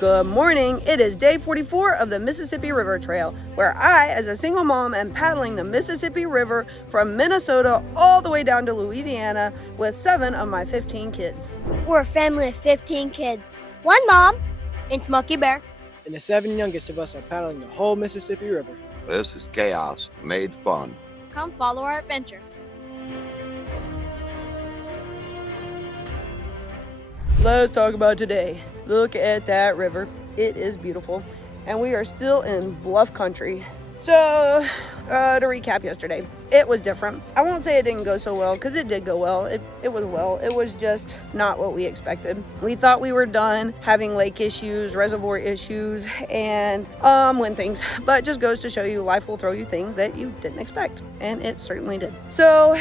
Good morning. It is day 44 of the Mississippi River Trail, where I, as a single mom, am paddling the Mississippi River from Minnesota all the way down to Louisiana with 7 of my 15 kids. We're a family of 15 kids. One mom and Smoky Bear. And the 7 youngest of us are paddling the whole Mississippi River. This is chaos made fun. Come follow our adventure. Let's talk about today. Look at that river. It is beautiful. And we are still in bluff country. So, to recap yesterday, it was different. I won't say it didn't go so well, because it did go well. It was well. It was just not what we expected. We thought we were done having lake issues, reservoir issues, and wind things. But it just goes to show you life will throw you things that you didn't expect. And it certainly did. So,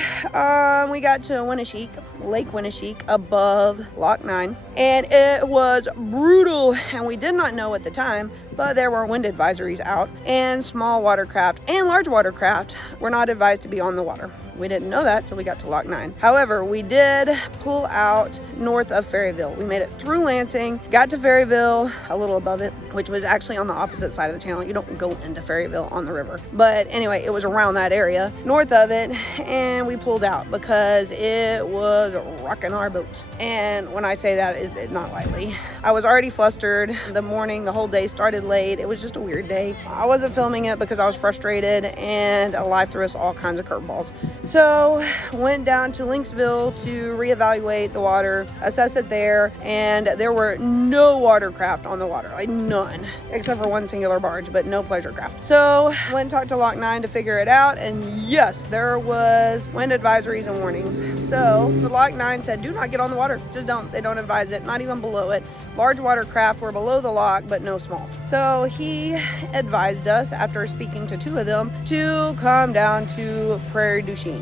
we got to Lake Winneshiek, above Loch 9. And it was brutal. And we did not know at the time, but there were wind advisories out. And small watercraft and large watercraft were not advised to be on the water. We didn't know that till we got to Loch 9. However, we did pull out north of Ferryville. We made it through Lansing, got to Ferryville, a little above it, which was actually on the opposite side of the channel. You don't go into Ferryville on the river. But anyway, it was around that area, north of it, and we pulled out because it was rocking our boats. And when I say that, it's not lightly. I was already flustered. The whole day started late. It was just a weird day. I wasn't filming it because I was frustrated, and life threw us all kinds of curveballs. So went down to Lynxville to reevaluate the water, assess it there, and there were no watercraft on the water, like none, except for one singular barge, but no pleasure craft. So went and talked to Loch 9 to figure it out, and yes, there was wind advisories and warnings. So the Loch 9 said, do not get on the water, just don't. They don't advise it, not even below it. Large watercraft were below the lock, but no small. So he advised us, after speaking to 2 of them, to come down to Prairie du Chien.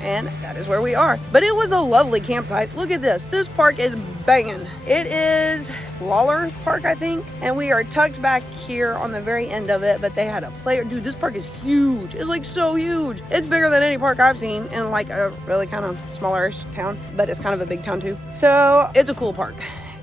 And that is where we are. But it was a lovely campsite. Look at this. This park is banging. It is Lawler Park, I think. And we are tucked back here on the very end of it. But they had a player. Dude, this park is huge. It's like so huge. It's bigger than any park I've seen in like a really kind of smallerish town. But it's kind of a big town too. So it's a cool park.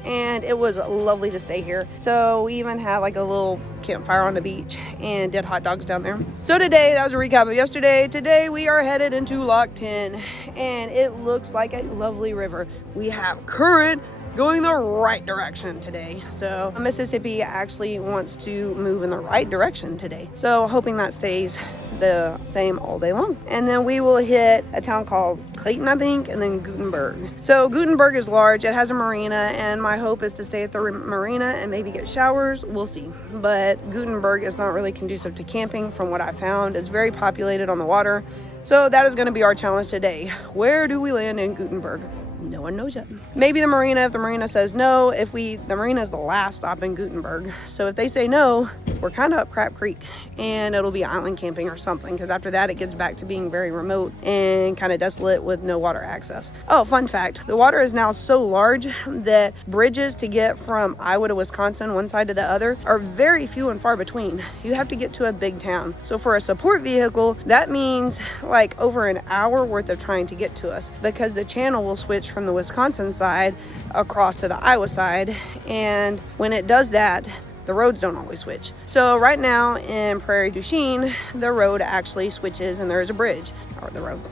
And it was lovely to stay here. So we even had like a little campfire on the beach and did hot dogs down there. So today, that was a recap of yesterday. Today we are headed into Loch 10, and it looks like a lovely river. We have current going the right direction today. So Mississippi actually wants to move in the right direction today. So hoping that stays the same all day long. And then we will hit a town called Clayton, I think, and then Guttenberg. So Guttenberg is large. It has a marina, and my hope is to stay at the marina and maybe get showers. We'll see. But Guttenberg is not really conducive to camping from what I found. It's very populated on the water. So that is going to be our challenge today. Where do we land in Guttenberg? No one knows yet. Maybe the marina, if the marina says no. The marina is the last stop in Guttenberg. So if they say no, we're kind of up Crap Creek, and it'll be island camping or something, because after that it gets back to being very remote and kind of desolate with no water access. Oh, fun fact, the water is now so large that bridges to get from Iowa to Wisconsin, one side to the other, are very few and far between. You have to get to a big town. So for a support vehicle, that means like over an hour worth of trying to get to us, because the channel will switch from the Wisconsin side across to the Iowa side, and when it does that, the roads don't always switch. So right now in Prairie du Chien, the road actually switches, and there's a bridge, or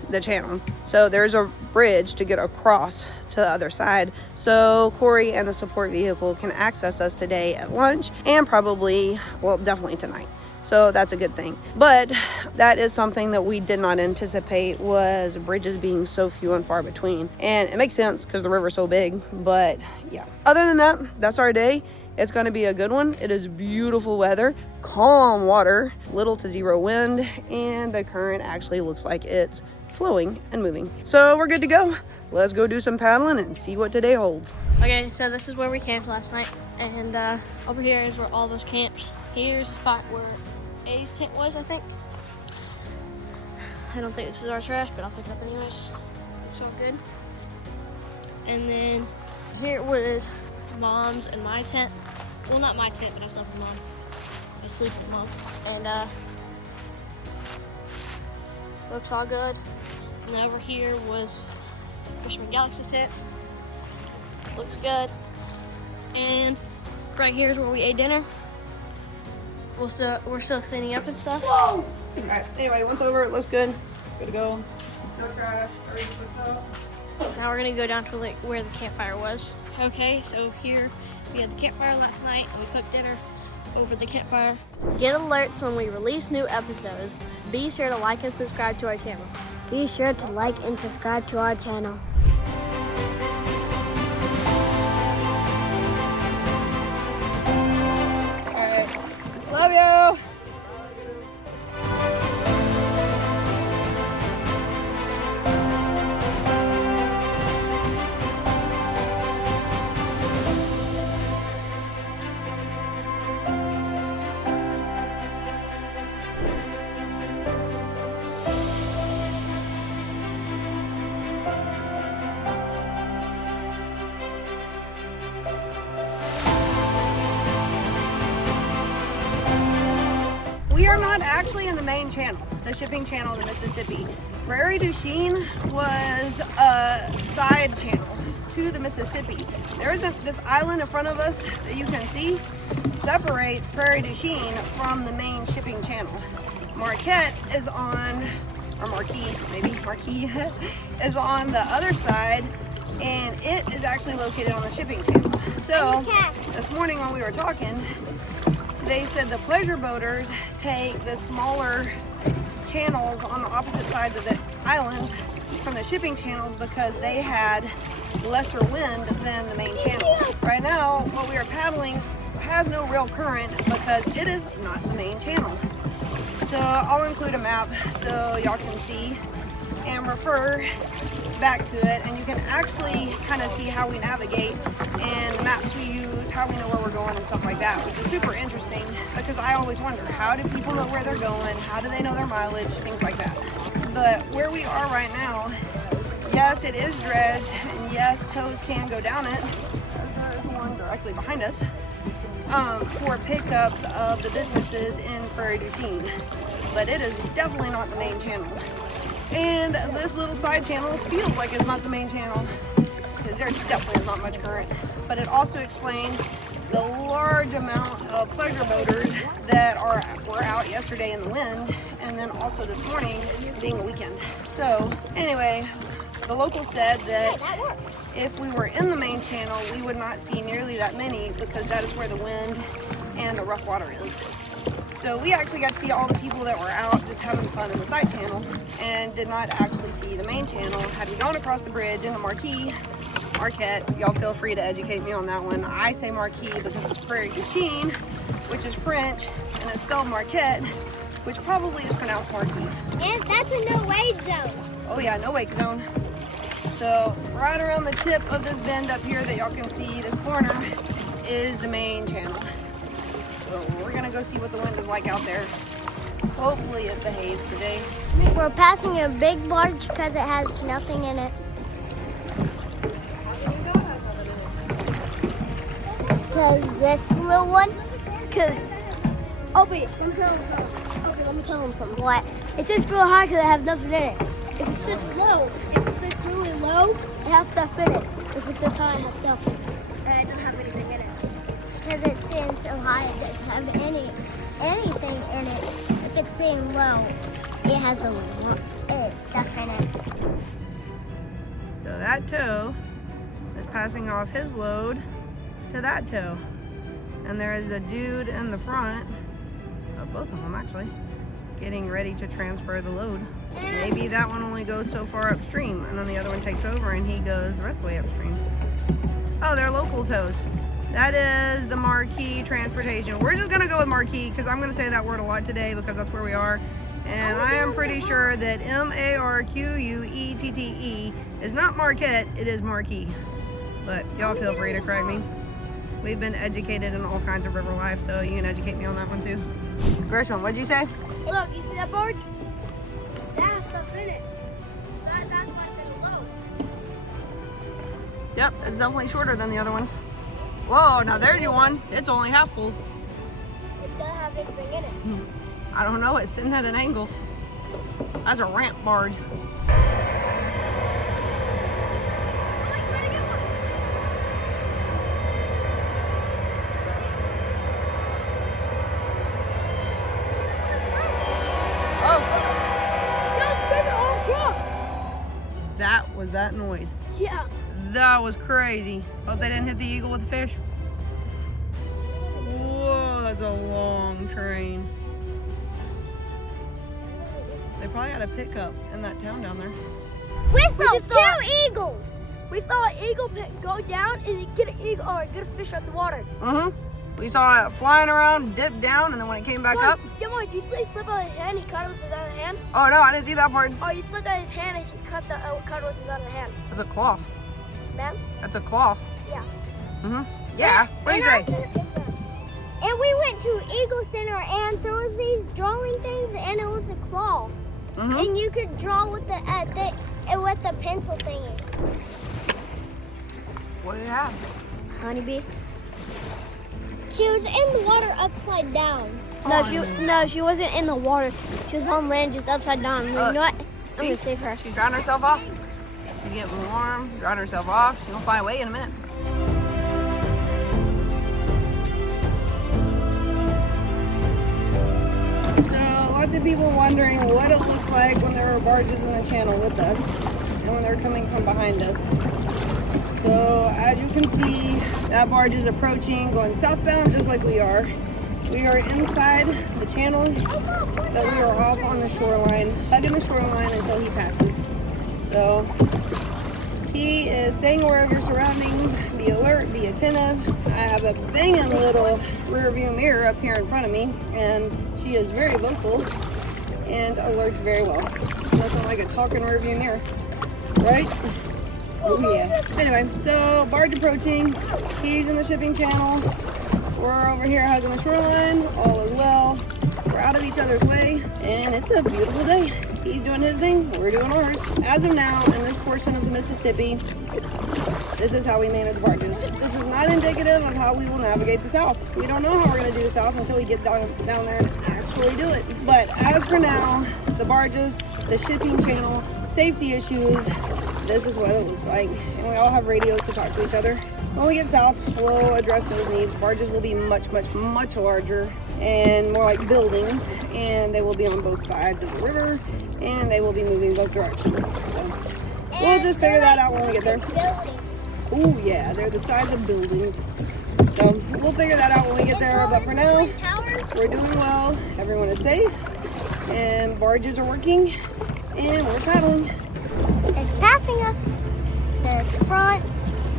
the channel. So there's a bridge to get across to the other side. So Corey and the support vehicle can access us today at lunch, and definitely tonight. So that's a good thing. But that is something that we did not anticipate, was bridges being so few and far between. And it makes sense because the river's so big, but yeah. Other than that, that's our day. It's going to be a good one. It is beautiful weather, calm water, little to zero wind, and the current actually looks like it's flowing and moving. So we're good to go. Let's go do some paddling and see what today holds. Okay, so this is where we camped last night. And over here is where all those camps. Here's the spot where A's tent was, I think. I don't think this is our trash, but I'll pick it up anyways. Looks all good. And then here was Mom's and my tent. Well, not my tent, but I slept with Mom. I sleep with Mom. And looks all good. And over here was Freshman Galaxy's tent. Looks good. And Right here is where we ate dinner. We're still cleaning up and stuff. Whoa! Alright, anyway, once over, it looks good. Good to go. No trash. Everything's hooked up. Now we're gonna go down to where the campfire was. Okay, so here we had the campfire last night and we cooked dinner over the campfire. Get alerts when we release new episodes. Be sure to like and subscribe to our channel. Be sure to like and subscribe to our channel. Alright. Love you! We are not actually in the main channel, the shipping channel of the Mississippi. Prairie du Chien was a side channel to the Mississippi. There isn't this island in front of us that you can see separates Prairie du Chien from the main shipping channel. Marquette is on, or Marquis, maybe, Marquis is on the other side, and it is actually located on the shipping channel. So this morning when we were talking, they said the pleasure boaters take the smaller channels on the opposite sides of the island from the shipping channels because they had lesser wind than the main channel. Right now, what we are paddling has no real current because it is not the main channel. So I'll include a map so y'all can see and refer back to it, and you can actually kind of see how we navigate and the maps we use, how we know where we're going and stuff like that, which is super interesting because I always wonder, how do people know where they're going? How do they know their mileage? Things like that. But where we are right now, yes, it is dredged, and yes, tows can go down it. There is one directly behind us for pickups of the businesses in Prairie du Chien, but it is definitely not the main channel. And this little side channel feels like it's not the main channel because there definitely is not much current. But it also explains the large amount of pleasure boaters that were out yesterday in the wind, and then also this morning being a weekend. So anyway, the local said that if we were in the main channel, we would not see nearly that many because that is where the wind and the rough water is. So we actually got to see all the people that were out just having fun in the side channel and did not actually see the main channel. Had we gone across the bridge into Marquette, y'all feel free to educate me on that one. I say Marquis because it's Prairie du Chien, which is French, and it's spelled Marquette, which probably is pronounced Marquis. And that's a no-wake zone. Oh yeah, no wake zone. So right around the tip of this bend up here that y'all can see, this corner, is the main channel. So we're gonna go see what the wind is like out there. Hopefully it behaves today. We're passing a big barge because it has nothing in it. Because this little one, Because, oh wait, let me tell him something. Okay, let me tell him something. what? It sits real high because it has nothing in it. If it sits low, if it sits really low, it has stuff in it. If it sits high, it has stuff. And it doesn't have anything in it. Because it's sitting so high, it doesn't have anything in it. If it's sitting low, it has stuff in it. So that tow is passing off his load to that tow. And there is a dude in the front, of both of them actually, getting ready to transfer the load. Maybe that one only goes so far upstream and then the other one takes over and he goes the rest of the way upstream. Oh, they're local tows. That is the Marquis transportation. We're just gonna go with Marquis because I'm gonna say that word a lot today because that's where we are. And I am pretty sure that M-A-R-Q-U-E-T-T-E is not Marquette, it is Marquis. But y'all feel free to correct me. We've been educated in all kinds of river life, so you can educate me on that one too. Gresham, what'd you say? Look, you see that barge? That has stuff in it. So that's why I said low. Yep, it's definitely shorter than the other ones. Whoa, now there's your one. It's only half full. It doesn't have anything in it. I don't know, it's sitting at an angle. That's a ramp barge. that noise? Yeah. That was crazy. Hope they didn't hit the eagle with the fish. Whoa, that's a long train. They probably had a pickup in that town down there. We saw two eagles. We saw an eagle go down and get an eagle or get a fish out the water. We saw it flying around, dip down, and then when it came back up. Yeah, Mom, you see he slipped out of his hand, he caught it with his other hand? Oh no, I didn't see that part. Oh, he slipped out of his hand and he caught it with his other hand. That's a claw. Ma'am? That's a claw. Yeah. Yeah, what do you say? And we went to Eagle Center and there was these drawing things and it was a claw. And you could draw with the pencil thingy. What did it have? Honeybee. She was in the water upside down. No, she wasn't in the water. She was on land just upside down. You know what? I'm gonna save her. She's drying herself off. She's getting warm, drying herself off. She's gonna fly away in a minute. So lots of people wondering what it looks like when there are barges in the channel with us and when they're coming from behind us. So as you can see, that barge is approaching, going southbound just like we are. We are inside the channel, but we are off on the shoreline, hugging the shoreline until he passes. So he is staying aware of your surroundings, be alert, be attentive. I have a banging little rear view mirror up here in front of me, and she is very vocal and alerts very well. Nothing like a talking rear view mirror, right? Oh yeah. Anyway, so barge approaching. He's in the shipping channel. We're over here hugging the shoreline. All is well. We're out of each other's way, and it's a beautiful day. He's doing his thing. We're doing ours. As of now, in this portion of the Mississippi, this is how we manage barges. This is not indicative of how we will navigate the South. We don't know how we're going to do the South until we get down there and actually do it. But as for now, the barges, the shipping channel, safety issues, this is what it looks like. And we all have radios to talk to each other. When we get south, we'll address those needs. Barges will be much, much, much larger and more like buildings, and they will be on both sides of the river, and they will be moving both directions. So we'll just figure that out when we get there. Oh yeah, they're the size of buildings. So we'll figure that out when we get there, but for now, we're doing well. Everyone is safe, and barges are working, and we're paddling. It's passing us. There's the front,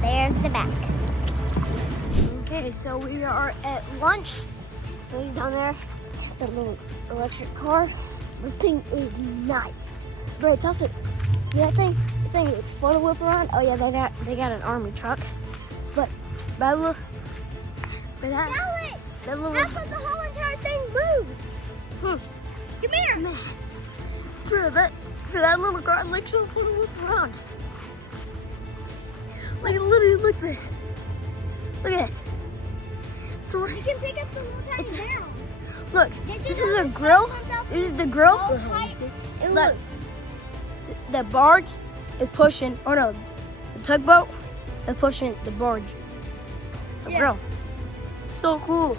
there's the back. Okay, so we are at lunch. He's down there. The little electric car. This thing is nice. But it's also, see that thing? The thing, it's fun to whip around. Oh yeah, they got an army truck. But that little, that little. How come the whole entire thing moves? Come here. Man, for that little car, it's like so fun to whip around. Like literally, look at this. Look at this. So You can pick up the little tiny barrels. look, this is a grill. This is the grill. It Look, the barge is pushing. Oh no, the tugboat is pushing the barge. It's a grill. So cool.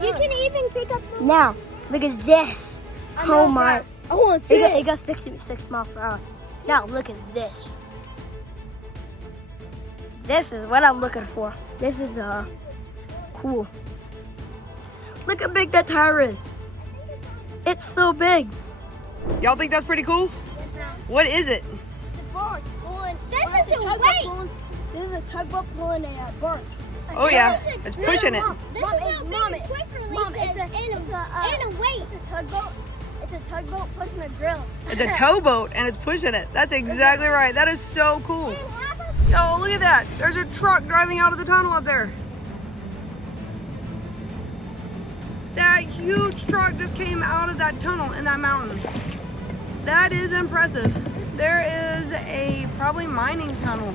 You can even pick up the Now, look at this. Oh my. I want to see It got 66 miles per hour. Now look at this. This is what I'm looking for. This is cool. Look how big that tire is. It's so big. Y'all think that's pretty cool? What is it? barge pulling. This is a weight. This is a tugboat pulling a barge. Oh yeah, it's pushing it. This Mom, is a Mom, big quick release Mom, it's and a weight. It's a tugboat. It's a tugboat pushing a grill. It's a towboat and it's pushing it. That's exactly right. That is so cool. Yo, look at that. There's a truck driving out of the tunnel up there. That huge truck just came out of that tunnel in that mountain. That is impressive. There is a probably mining tunnel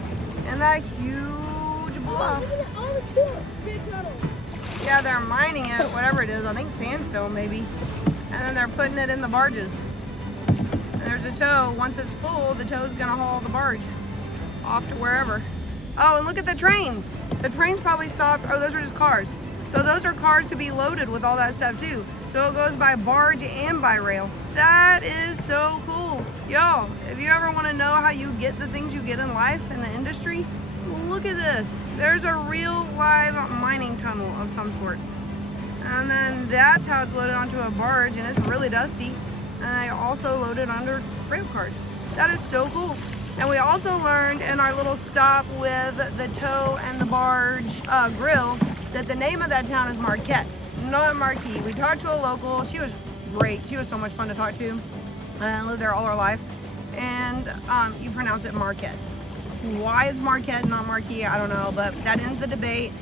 in that huge bluff. Look at all the two big tunnels. Yeah, they're mining it, whatever it is. I think sandstone maybe. And then they're putting it in the barges. And there's a tow. Once it's full, the tow's gonna haul the barge off to wherever. Oh, and look at the train. The train's probably stopped. Oh, those are just cars. So those are cars to be loaded with all that stuff too. So it goes by barge and by rail. That is so cool. Y'all, If you ever want to know how you get the things you get in life in the industry, well, look at this. There's a real live mining tunnel of some sort. And then that's how it's loaded onto a barge, and it's really dusty. And I also loaded under rail cars. That is so cool. And we also learned in our little stop with the tow and the barge grill that the name of that town is Marquette, not Marquis. We talked to a local. She was great. She was so much fun to talk to. I lived there all our life. And you pronounce it Marquette. Why it's Marquette and not Marquis, I don't know, but that ends the debate.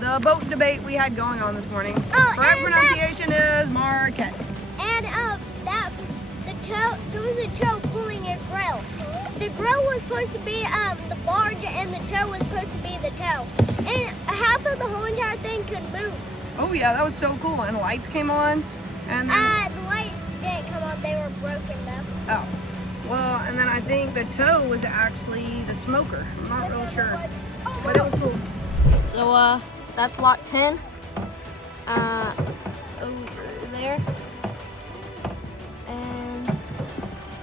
The boat debate we had going on this morning. Correct pronunciation is Marquette. And there was a tow pulling a grill. The grill was supposed to be the barge, and the tow was supposed to be the tow. And half of the whole entire thing could move. Oh yeah, that was so cool. And lights came on, and then The lights didn't come on; they were broken though. oh, well, and then I think the tow was actually the smoker. I'm not real sure, but it was cool. So that's lock 10. Over there. And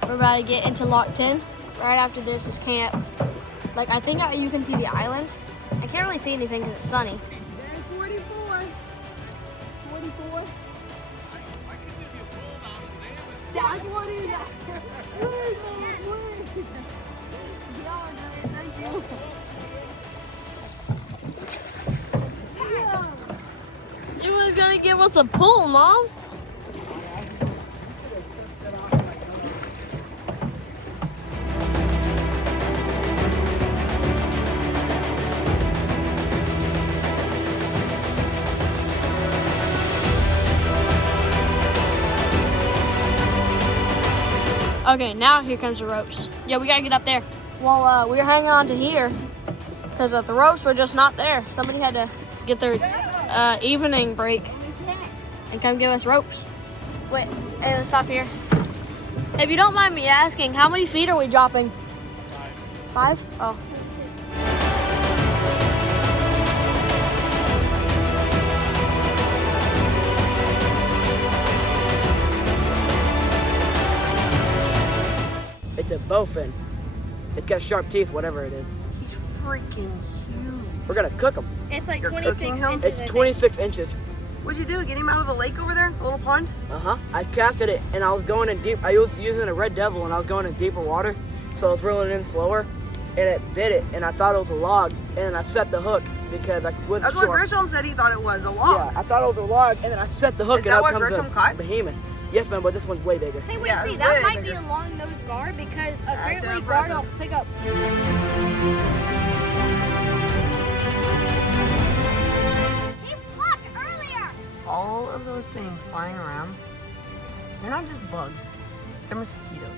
we're about to get into lock 10. Right after this is camp. Like, I think you can see the island. I can't really see anything because it's sunny. There's 44. 44. That's what it is. Thank you. You was gonna give us a pull, Mom. Okay, now here comes the ropes. Yeah, we gotta get up there. Well, we were hanging on to here because the ropes were just not there. Somebody had to get their evening break and come give us ropes. Wait, hey, stop here. If you don't mind me asking, how many feet are we dropping? 5? 5? Oh. It's a bowfin. It's got sharp teeth, whatever it is. He's freaking huge. We're gonna cook them. It's like You're 26 cooking him? inches. It's 26 inches. What'd you do? Get him out of the lake over there? The little pond? I casted it, and I was going in deep. I was using a red devil, and I was going in deeper water, so I was reeling it in slower, and it bit it, and I thought it was a log, and then I set the hook because I wasn't That's sure. what Grisham said he thought it was, a log. Yeah, I thought it was a log, and then I set the hook, Is and that out what comes Grisham a caught? behemoth. Yes, ma'am, but this one's way bigger. Hey, wait, Yeah, see, that way might bigger. be a long-nosed gar because apparently impressive. gar don't pick up. He flopped earlier. All of those things flying around, they're not just bugs, they're mosquitoes.